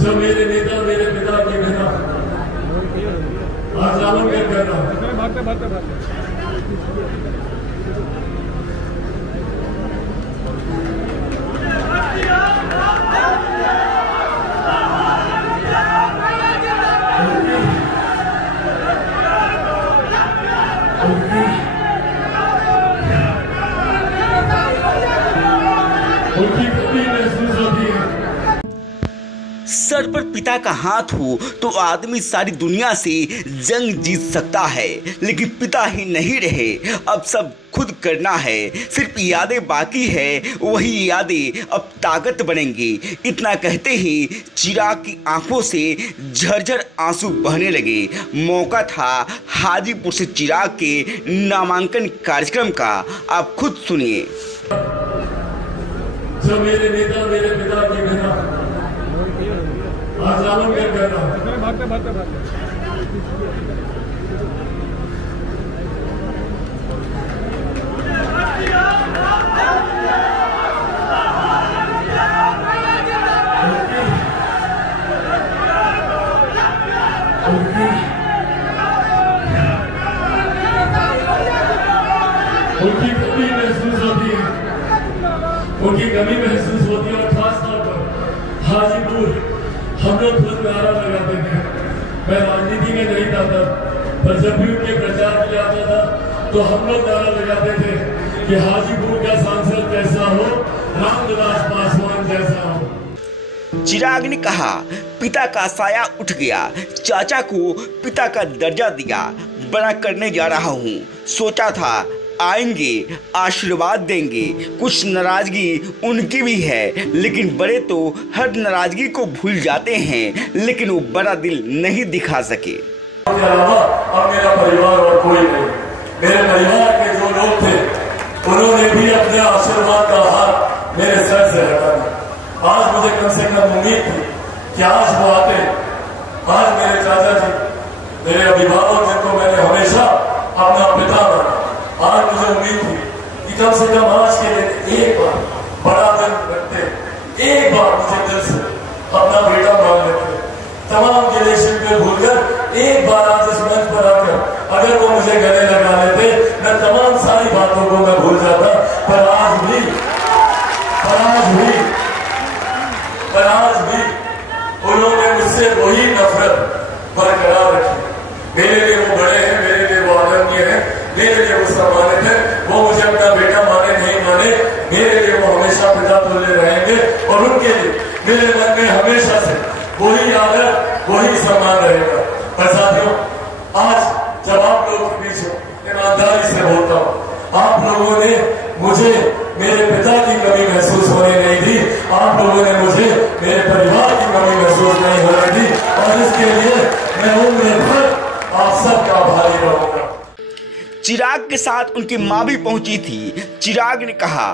जो मेरे नेता मेरे पिता के बिना आज आलमगीर कर रहा हूं। उनकी कमी महसूस होती है। सर पर पिता का हाथ हो तो आदमी सारी दुनिया से जंग जीत सकता है, लेकिन पिता ही नहीं रहे, अब सब खुद करना है। सिर्फ यादें बाकी है, वही यादें अब ताकत बनेंगी। इतना कहते ही चिराग की आंखों से झरझर आंसू बहने लगे। मौका था हाजीपुर से चिराग के नामांकन कार्यक्रम का, आप खुद सुनिए। जो मेरे नेता मेरे पिता के बिना आज आलमगीर कर रहा हूं। उनकी कमी महसूस होती है, उनकी कमी महसूस होती है। और खासतौर पर हाजीपुर हम लोग खुद नारा लगाते थे। मैं राजनीति में नहीं था तब, पर जब भी उनके प्रचार में जाता था तो हम लोग नारा लगाते थे कि हाजीपुर का सांसद कैसा हो, रामविलास पासवान जैसा हो। चिराग ने कहा, पिता का साया उठ गया, चाचा को पिता का दर्जा दिया, बड़ा करने जा रहा हूँ। सोचा था आएंगे, आशीर्वाद देंगे। कुछ नाराजगी उनकी भी है, लेकिन बड़े तो हर नाराजगी को भूल जाते हैं, लेकिन वो बड़ा दिल नहीं दिखा सके। के अलावा अब मेरा परिवार और कोई नहीं। मेरे परिवार के जो लोग थे उन्होंने भी अपने आशीर्वाद का हाथ मेरे सर से हटा दिया। आज मुझे कम से कम उम्मीद थी कि आज वो आते। आज मेरे चाचा जी, मेरे अभिभावक जिनको मैंने हमेशा अपना पिता माना, आज मुझे उम्मीद थी कि कम से कम आज के दिन एक बार बड़ा दिन रखते, एक बार मुझे दिल से अपना बेटा मान लेते। तमाम रिलेशन पे भूलकर एक बार आज इस मंच पर आकर अगर वो मुझे गले लगा लेते, मैं तमाम सारी बातों को मैं भूल जाता। पर आज भी उन्होंने मुझसे वही नफरत बरकरार रखी। मेरे लिए वो बड़े हैं, मेरे लिए वो आदरणीय है, मेरे लिए वो सम्मानित है। वो मुझे अपना बेटा माने नहीं माने, मेरे लिए वो हमेशा पिता तुल्य रहेंगे। और उनके लिए मेरे मन में हमेशा से वही आदर, वही सम्मान रहेगा। पर साथियों, आज जब आप लोगों के बीच ईमानदारी से बोलता हूं, आप लोगों ने मुझे मेरे पिता की कमी महसूस होने नहीं दी, आप लोगों ने मुझे मेरे परिवार की कमी महसूस नहीं होने दी, और इसके लिए मैं उम्र भर आप सबका आभारी रहूंगा। चिराग के साथ उनकी माँ भी पहुंची थी। चिराग ने कहा,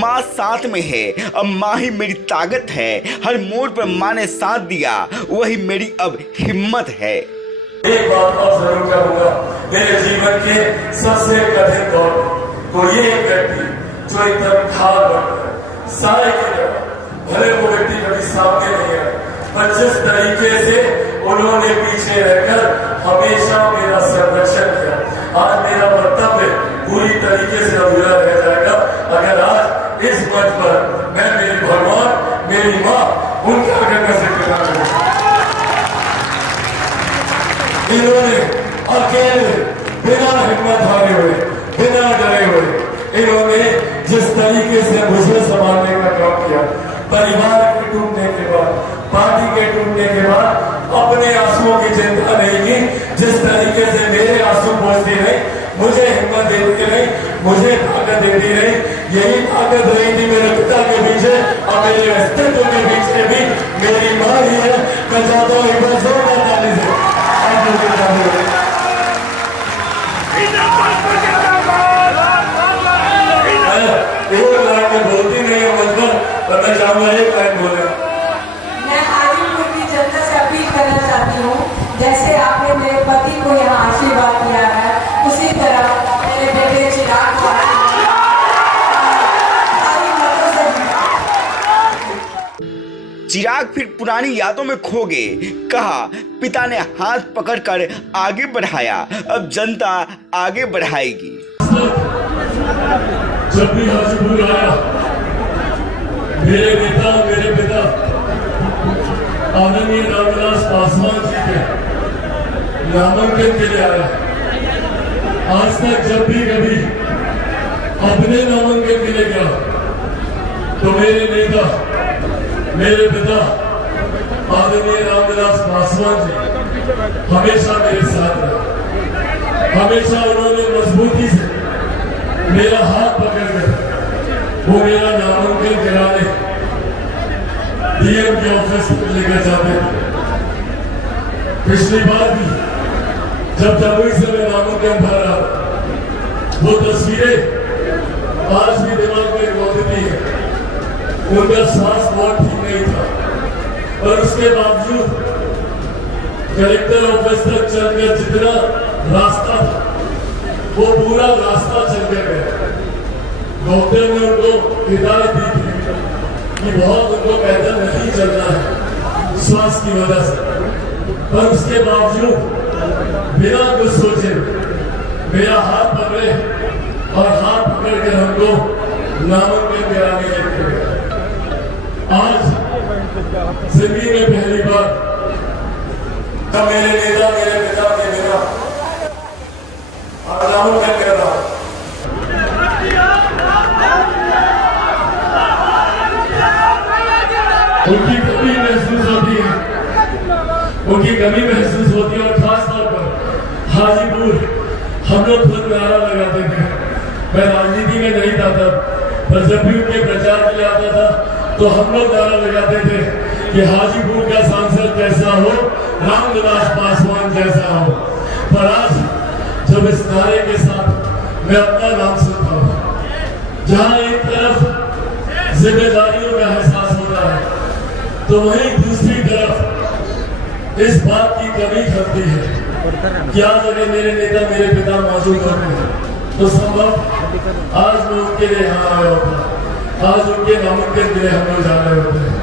माँ साथ में है, अब माँ ही मेरी ताकत है। हर मोड़ पर माँ ने साथ दिया, वही मेरी अब हिम्मत है। एक बात और जरूर कहूंगा, मेरे जीवन के सबसे कठिन दौर में कोई एक व्यक्ति जो एकदम ढाल बनकर सारे की तरह, भले वो व्यक्ति कभी सामने नहीं आया, पर जिस तरीके से उन्होंने पीछे रहकर हमेशा मेरा संरक्षण किया, आज मेरा वक्तव्य पूरी तरीके से अधूरा रह जाएगा अगर आज इस मंच पर मैं मेरी भगवान, मेरी माँ, उनके आगे का जिक्र ना करूं। इन्होंने अकेले, बिना हिम्मत हारे हुए, बिना डरे हुए, इन्होंने जिस तरीके से मुझे संभालने का काम किया, परिवार के टूटने के बाद, पार्टी के टूटने के बाद अपने आंसुओं की चिंता नहीं की, जिस तरीके से मेरे आंसू पहुंचती रही, मुझे हिम्मत देती रही, मुझे ताकत देती रही, यही ताकत रही थी मेरे पिता के पीछे और मेरे अस्तित्व के पीछे भी मेरी मां ही है। मैं चाहता हूँ एक बार जोरदार ताली से आप लोग एक लाइन में बोलती नहीं है मुझ पर, मैं चाहूंगा एक लाइन बोले। मैं हाजीपुर की जनता से अपील करना चाहती हूँ, जैसे आपने मेरे पति को यहाँ आशीर्वाद दिया है, उसी तरह मेरे बेटे चिराग को चिराग चिराग फिर पुरानी यादों में खो गए। कहा, पिता ने हाथ पकड़कर आगे बढ़ाया, अब जनता आगे बढ़ाएगी। जब भी हाजीपुर आया, मेरे नेता, मेरे पिता आदरणीय रामविलास पासवान जी के नामांकन के लिए आया। आज तक जब भी कभी अपने नामांकन के लिए गया तो मेरे नेता, मेरे पिता आदरणीय रामविलास पासवान जी हमेशा मेरे साथ रहे। हमेशा उन्होंने मजबूती से मेरा हाथ पकड़कर वो मेरा नामांकन कराने डीएम के ऑफिस में लेकर जाते थे। पिछली बार भी जब जमुई से मैं नामांकन भर रहा था, वो तस्वीरें आज भी दिमाग में रोकती है। उनका स्वास्थ्य बहुत ठीक नहीं था, पर उसके बावजूद कलेक्टर ऑफिस तक चलकर जितना रास्ता था वो पूरा रास्ता चलकर गया। डॉक्टर ने उनको हिदायत दी थी कि बहुत उनको पैदल नहीं चलना है स्वास्थ्य की वजह से, पर उसके बावजूद बिना कुछ सोचे मेरा हाथ पकड़े और हाथ पकड़कर हमको नामांकन कराने के लिए। आज जिंदगी में पहली बार मेरे नेता, मेरे पिता के बिना नामांकन कर रहा हूं। उनकी कमी महसूस होती है, उनकी कमी महसूस होती है। और खासतौर पर हाजीपुर हम लोग खुद नारा लगाते थे। मैं राजनीति में नहीं था तब, पर जब भी उनके प्रचार के लिए आता था तो हम लोग नारा लगाते थे कि हाजीपुर का सांसद कैसा हो, रामविलास पासवान जैसा हो। पर आज जब इस नारे के साथ मैं अपना नाम सुनता हूँ, जहां एक तरफ जिम्मेदारियों का एहसास होता है तो वहीं दूसरी तरफ इस बात की कमी खलती है कि आज अगर मेरे नेता, मेरे पिता मौजूद होते तो संभव आज मैं उनके लिए यहाँ आया होता, आज उनके नामांकन के लिए हम लोग जा रहे होते हैं।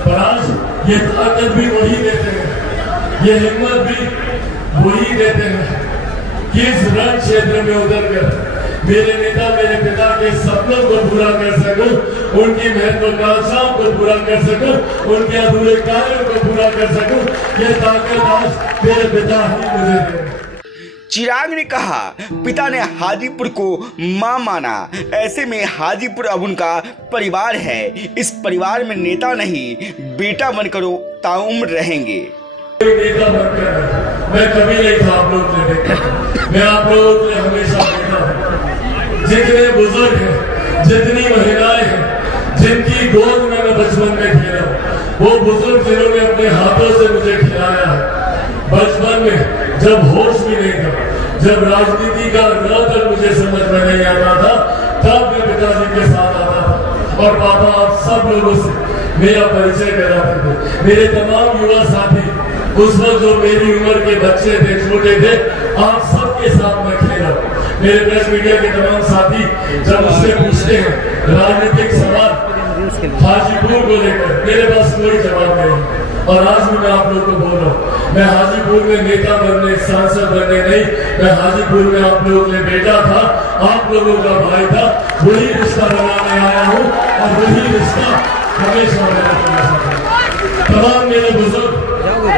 पर आज ये ताकत भी वही देते हैं, ये हिम्मत भी वही देते हैं कि इस रण क्षेत्र में उतर कर मेरे नेता, मेरे पिता के सपनों को पूरा कर सकूं, उनकी महत्वाकांक्षाओं को पूरा कर सकूं, उनके अधूरे कार्यों को पूरा कर सकूं। ये ताकत आज मेरे पिता ही मुझे दे। चिराग ने कहा, पिता ने हाजीपुर को मां माना, ऐसे में हाजीपुर अब उनका परिवार है। इस परिवार में नेता नहीं, बेटा बनकर ताउम्र रहेंगे। नेता बनकर मैं कभी नहीं था आप लोग ने देखा, मैं आप लोगों के हमेशा देखा हूं। जितने बुजुर्ग हैं, जितनी महिलाएं हैं, जिनकी गोद में मैं बचपन में खेला, वो बुजुर्ग जिन्होंने अपने हाथों से मुझे खिलाया है। बचपन में जब होश भी नहीं था, जब राजनीति का तक मुझे समझ में नहीं आता था, तब मैं पिताजी के साथ आता था और पापा आप सब लोगों से मेरा परिचय कराते थे। मेरे तमाम युवा साथी उस वक्त जो मेरी उम्र के बच्चे थे, छोटे थे, आप सबके साथ मैं खेला। मेरे प्रेस मीडिया के तमाम साथी जब मुझसे पूछते हैं राजनीतिक सवाल हाजीपुर को लेकर, मेरे पास कोई जवाब नहीं। और आज भी मैं आप लोगों को बोल रहा हूँ, मैं हाजीपुर में नेता बनने, सांसद बनने नहीं, मैं हाजीपुर में आप लोगों के बेटा था, आप लोगों का भाई था। वही रिश्ता बनाने आया हूँ और वही रिश्ता हमेशा बनाना। तमाम मेरे बुजुर्ग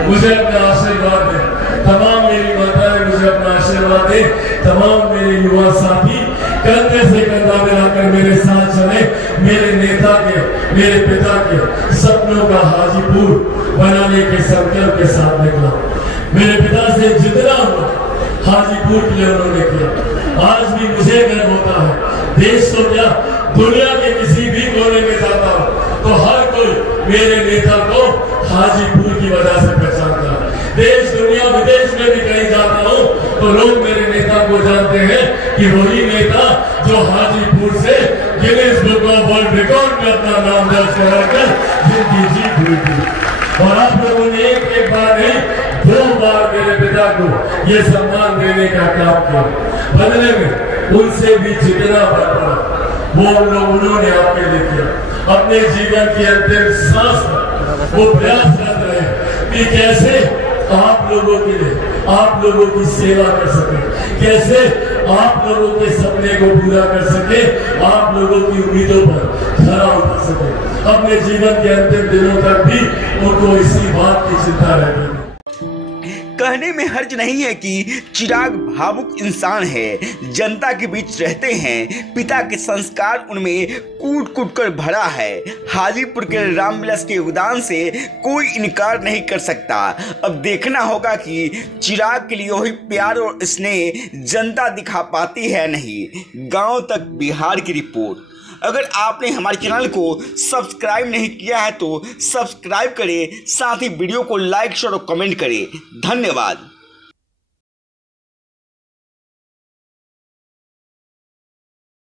मुझे अपना आशीर्वाद दे, तमाम मेरी माताएं मुझे अपना आशीर्वाद दे, तमाम मेरे युवा साथी कंधे से कंधा मिलाकर मेरे साथ चले। मेरे नेता के, मेरे पिता के सपनों का हाजीपुर बनाने के संकल्प के साथ निकला। मेरे पिता से जितना हुआ हाजीपुर के लिए उन्होंने किया। आज भी मुझे गर्व होता है, देश तो क्या दुनिया के किसी भी कोने में जाता हूं तो हर कोई मेरे नेता को हाजीपुर की वजह से पहचानता है। देश, दुनिया, विदेश में भी कहीं जाता हूं तो लोग मेरे नेता को जानते हैं कि वही नेता जो हाजीपुर से Guinness book of world record में अपना नाम दर्ज कराकर जिंदगी जीत हुई थी। और आप लोगों ने एक बार नहीं, 2 बार मेरे पिता को ये सम्मान देने का काम किया। बदले में उनसे भी जितना बड़ा वो उन्होंने आपके लिए किया। अपने जीवन की अंतिम सांस वो प्रयास कर रहे हैं कि कैसे आप लोगों के लिए, आप लोगों की सेवा कर सके, कैसे आप लोगों के सपने को पूरा कर सके, आप लोगों की उम्मीदों पर खरा उतर सके। अपने जीवन के अंतिम दिनों तक भी उनको इसी बात की चिंता रहती है। कहने में हर्ज नहीं है कि चिराग भावुक इंसान है, जनता के बीच रहते हैं, पिता के संस्कार उनमें कूट कूट कर भरा है। हाजीपुर के रामविलास के योगदान से कोई इनकार नहीं कर सकता। अब देखना होगा कि चिराग के लिए वही प्यार और स्नेह जनता दिखा पाती है नहीं। गांव तक बिहार की रिपोर्ट। अगर आपने हमारे चैनल को सब्सक्राइब नहीं किया है तो सब्सक्राइब करें, साथ ही वीडियो को लाइक शेयर और कमेंट करें। धन्यवाद।